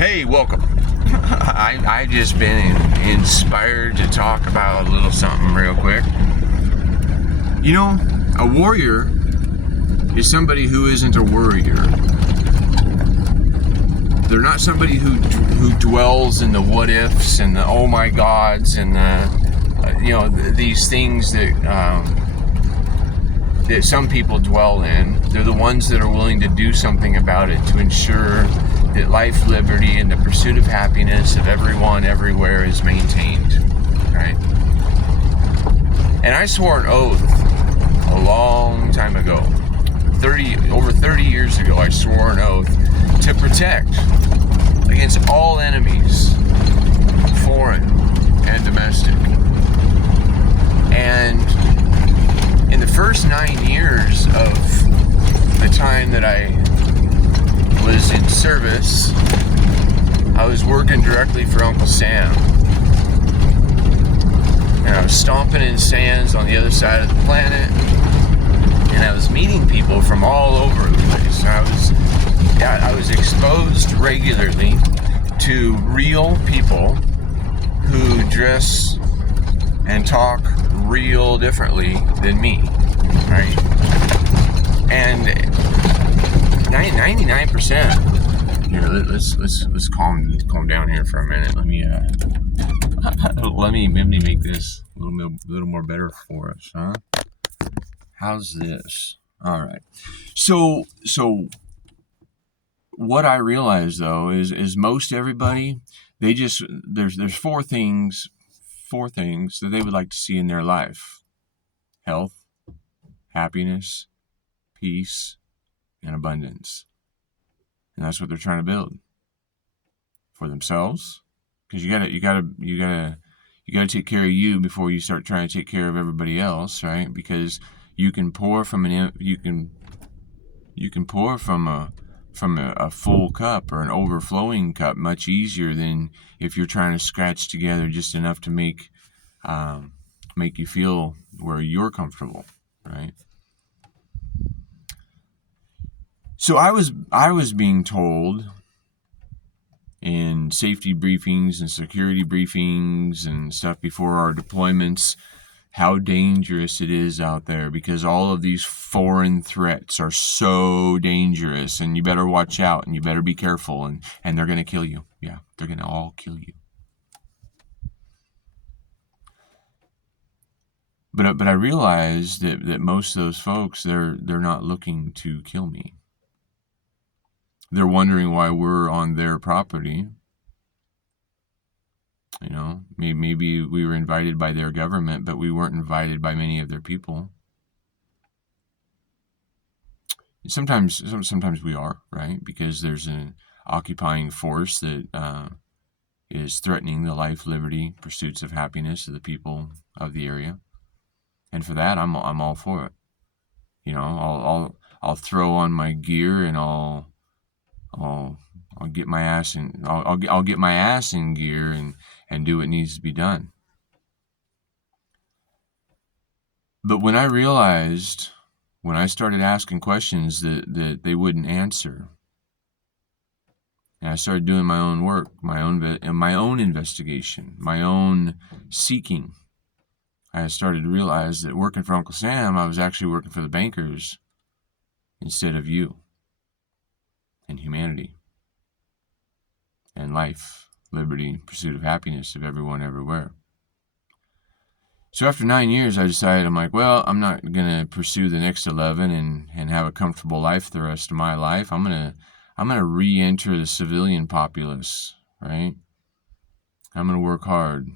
Hey, welcome. I've just been inspired to talk about a little something real quick. You know, a warrior is somebody who isn't a worrier. They're not somebody who dwells in the what ifs and the oh my gods and the these things that some people dwell in. They're the ones that are willing to do something about it to ensure that life, liberty, and the pursuit of happiness of everyone, everywhere is maintained, right? And I swore an oath a long time ago, over 30 years ago, I swore an oath to protect against all enemies, foreign and domestic. And in the first 9 years of the time that I was in service, I was working directly for Uncle Sam. And I was stomping in sands on the other side of the planet. And I was meeting people from all over the place. I was exposed regularly to real people who dress and talk real differently than me, right? And 99%. Here, let's calm down here for a minute. Let me make this a little more better for us, huh? How's this? All right. So what I realize though is most everybody, they just there's four things that they would like to see in their life: health, happiness, peace, and abundance. And that's what they're trying to build for themselves, because you gotta take care of you before you start trying to take care of everybody else, right? Because you can pour from a full cup or an overflowing cup much easier than if you're trying to scratch together just enough to make you feel where you're comfortable, right? So I was being told in safety briefings and security briefings and stuff before our deployments how dangerous it is out there, because all of these foreign threats are so dangerous, and you better watch out and you better be careful, and they're going to kill you. Yeah, they're going to all kill you. But I realized that most of those folks, they're not looking to kill me. They're wondering why we're on their property. You know, maybe we were invited by their government, but we weren't invited by many of their people. Sometimes we are, right? Because there's an occupying force that is threatening the life, liberty, pursuits of happiness of the people of the area. And for that, I'm all for it. You know, I'll throw on my gear and I'll get my ass in. I'll get my ass in gear and do what needs to be done. But when I started asking questions that they wouldn't answer, and I started doing my own work, my own investigation, my own seeking, I started to realize that working for Uncle Sam, I was actually working for the bankers instead of you and humanity and life, liberty, pursuit of happiness of everyone, everywhere. So after 9 years, I decided, I'm like, well, I'm not going to pursue the next 11 and have a comfortable life the rest of my life. I'm going to re-enter the civilian populace, right? I'm going to work hard,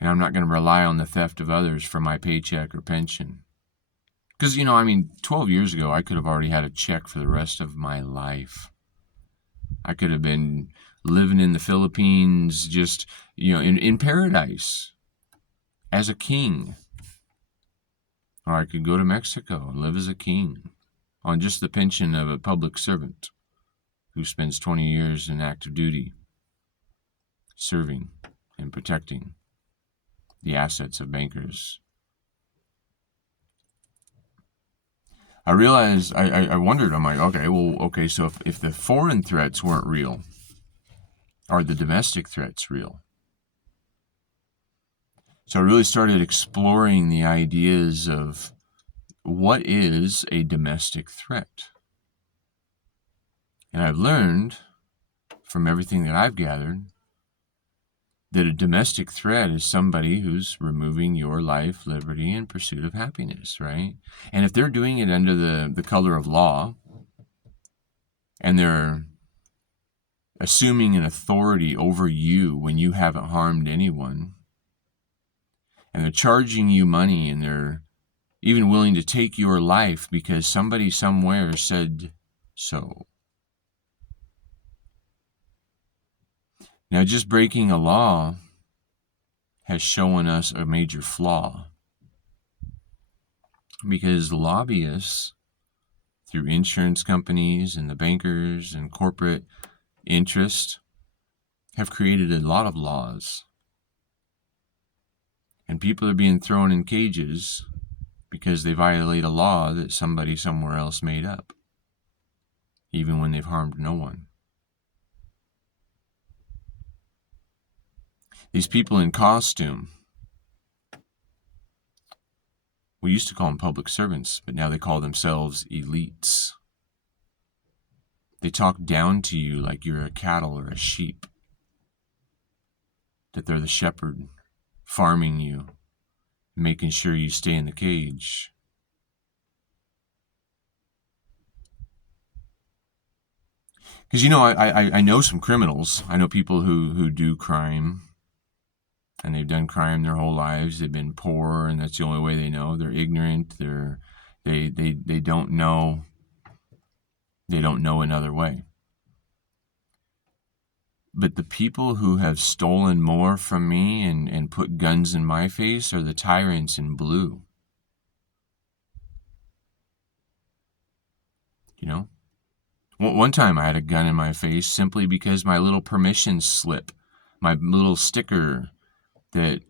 and I'm not going to rely on the theft of others for my paycheck or pension. Because, 12 years ago, I could have already had a check for the rest of my life. I could have been living in the Philippines, just, in paradise as a king. Or I could go to Mexico and live as a king on just the pension of a public servant who spends 20 years in active duty serving and protecting the assets of bankers. I realized, I wondered, I'm like, okay, so if the foreign threats weren't real, Are the domestic threats real? So I really started exploring the ideas of what is a domestic threat. And I've learned from everything that I've gathered that a domestic threat is somebody who's removing your life, liberty, and pursuit of happiness, right? And if they're doing it under the color of law, and they're assuming an authority over you when you haven't harmed anyone, and they're charging you money, and they're even willing to take your life because somebody somewhere said so. Now, just breaking a law has shown us a major flaw, because lobbyists, through insurance companies and the bankers and corporate interest, have created a lot of laws. And people are being thrown in cages because they violate a law that somebody somewhere else made up, even when they've harmed no one. These people in costume, we used to call them public servants, but now they call themselves elites. They talk down to you like you're a cattle or a sheep, that they're the shepherd farming you, making sure you stay in the cage. Because, I know some criminals. I know people who do crime, and they've done crime their whole lives. They've been poor, and that's the only way they know. They're ignorant. They don't know. They don't know another way. But the people who have stolen more from me and put guns in my face are the tyrants in blue. One time I had a gun in my face simply because my little permission slip, my little sticker that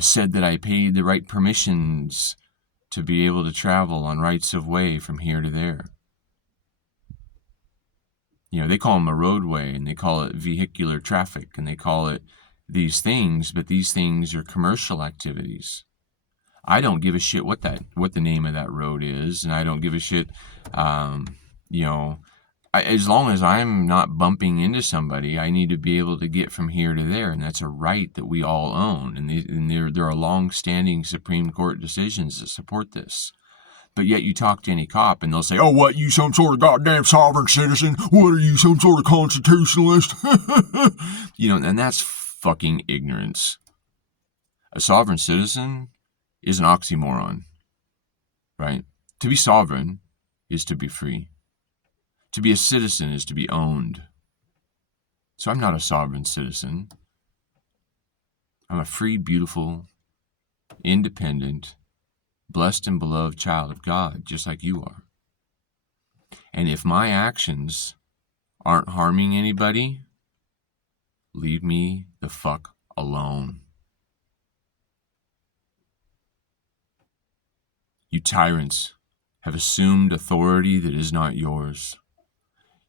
said that I paid the right permissions to be able to travel on rights of way from here to there. They call them a roadway, and they call it vehicular traffic, and they call it these things, but these things are commercial activities. I don't give a shit what the name of that road is, and I don't give a shit, as long as I'm not bumping into somebody. I need to be able to get from here to there, and that's a right that we all own, and there are long-standing Supreme Court decisions that support this. But yet you talk to any cop and they'll say, "Oh, what, you some sort of goddamn sovereign citizen? What, are you some sort of constitutionalist?" And that's fucking ignorance. A sovereign citizen is an oxymoron, right? To be sovereign is to be free. To be a citizen is to be owned. So I'm not a sovereign citizen. I'm a free, beautiful, independent, blessed and beloved child of God, just like you are. And if my actions aren't harming anybody, leave me the fuck alone. You tyrants have assumed authority that is not yours.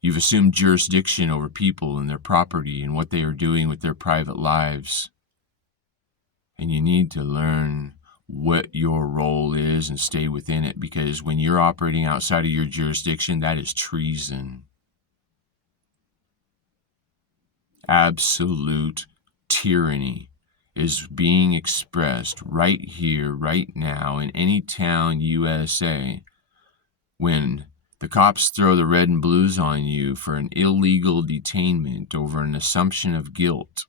You've assumed jurisdiction over people and their property and what they are doing with their private lives. And you need to learn what your role is and stay within it, because when you're operating outside of your jurisdiction, that is treason. Absolute tyranny is being expressed right here, right now, in any town, USA, when the cops throw the red and blues on you for an illegal detainment over an assumption of guilt.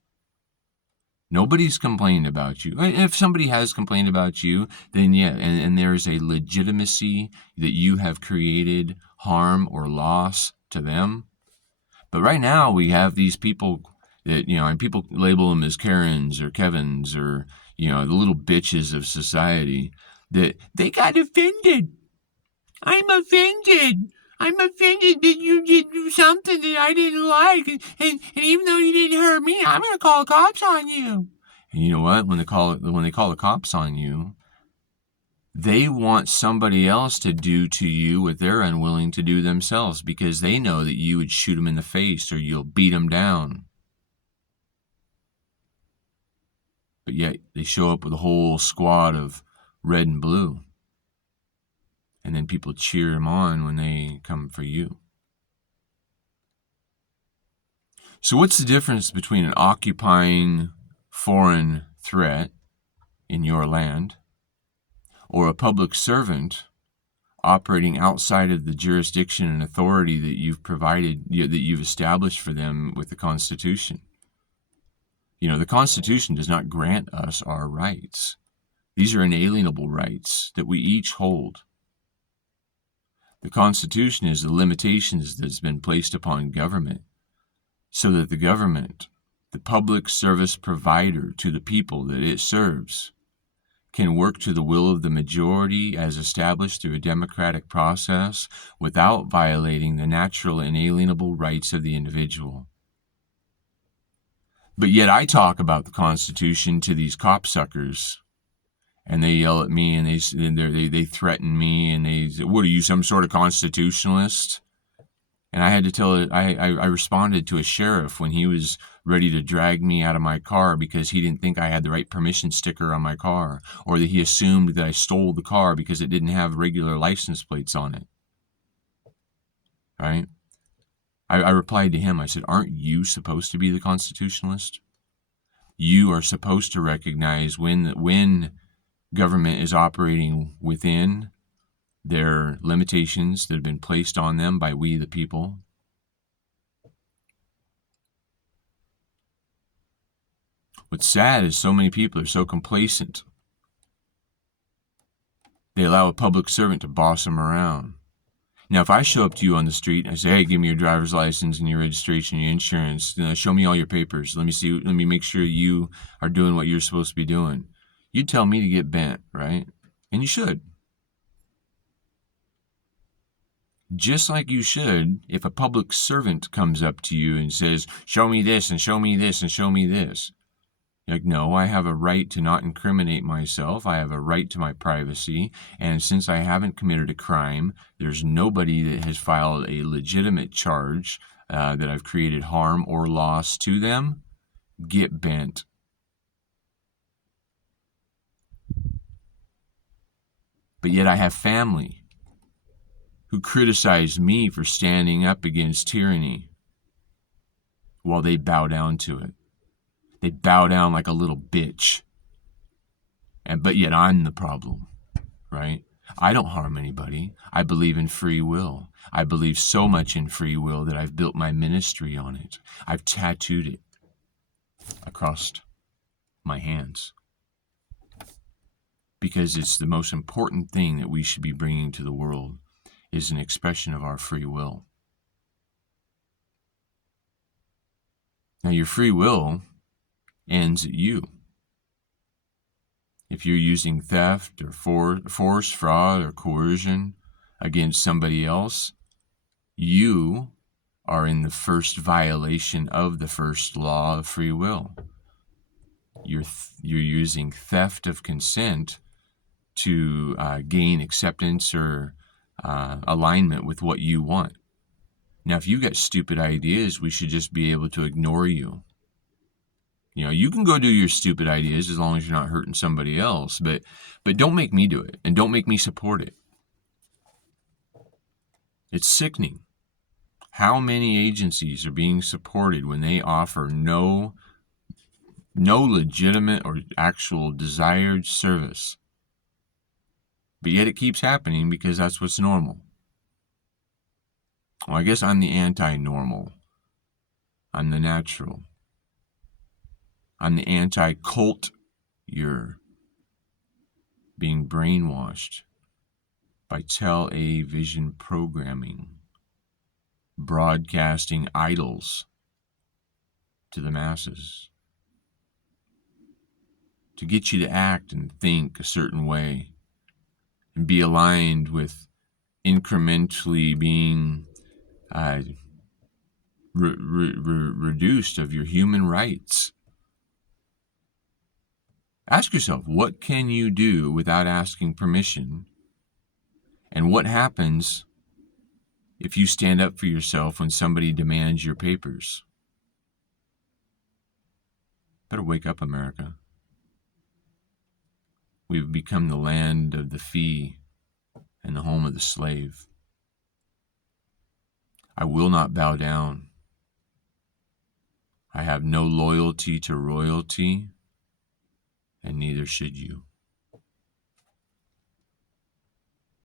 Nobody's complained about you. If somebody has complained about you, then yeah, and there's a legitimacy that you have created harm or loss to them. But right now we have these people that, and people label them as Karens or Kevins or, the little bitches of society, that they got offended. I'm offended. I'm offended that you did do something that I didn't like. And even though you didn't hurt me, I'm going to call the cops on you. And you know what? When they call the cops on you, they want somebody else to do to you what they're unwilling to do themselves, because they know that you would shoot them in the face or you'll beat them down. But yet they show up with a whole squad of red and blue. And then people cheer them on when they come for you. So what's the difference between an occupying foreign threat in your land or a public servant operating outside of the jurisdiction and authority that you've provided, that you've established for them with the Constitution? The Constitution does not grant us our rights. These are inalienable rights that we each hold. The Constitution is the limitations that's been placed upon government so that the government, the public service provider to the people that it serves, can work to the will of the majority as established through a democratic process without violating the natural inalienable rights of the individual. But yet I talk about the Constitution to these copsuckers, and they yell at me, and they threaten me, and they say, "What are you, some sort of constitutionalist?" And I had to tell it. I responded to a sheriff when he was ready to drag me out of my car because he didn't think I had the right permission sticker on my car, or that he assumed that I stole the car because it didn't have regular license plates on it. Right? I replied to him. I said, "Aren't you supposed to be the constitutionalist? You are supposed to recognize when government is operating within their limitations that have been placed on them by we the people." What's sad is so many people are so complacent. They allow a public servant to boss them around. Now, if I show up to you on the street and I say, "Hey, give me your driver's license and your registration, your insurance, show me all your papers. Let me make sure you are doing what you're supposed to be doing," you'd tell me to get bent, right? And you should. Just like you should if a public servant comes up to you and says, "Show me this and show me this and show me this." You're like, "No, I have a right to not incriminate myself. I have a right to my privacy. And since I haven't committed a crime, there's nobody that has filed a legitimate charge that I've created harm or loss to them. Get bent." But yet I have family who criticize me for standing up against tyranny while they bow down to it. They bow down like a little bitch. But yet I'm the problem, right? I don't harm anybody. I believe in free will. I believe so much in free will that I've built my ministry on it. I've tattooed it across my hands because it's the most important thing that we should be bringing to the world is an expression of our free will. Now, your free will ends at you. If you're using theft or force, fraud, or coercion against somebody else, you are in the first violation of the first law of free will. You're using theft of consent to gain acceptance or alignment with what you want. Now, if you've got stupid ideas, we should just be able to ignore you. You can go do your stupid ideas as long as you're not hurting somebody else, but don't make me do it, and don't make me support it. It's sickening how many agencies are being supported when they offer no legitimate or actual desired service. But yet it keeps happening because that's what's normal. Well, I guess I'm the anti-normal. I'm the natural. I'm the anti-cult. You're being brainwashed by television programming, broadcasting idols to the masses to get you to act and think a certain way and be aligned with incrementally being reduced of your human rights. Ask yourself, what can you do without asking permission? And what happens if you stand up for yourself when somebody demands your papers? Better wake up, America. We've become the land of the fee and the home of the slave. I will not bow down. I have no loyalty to royalty, and neither should you.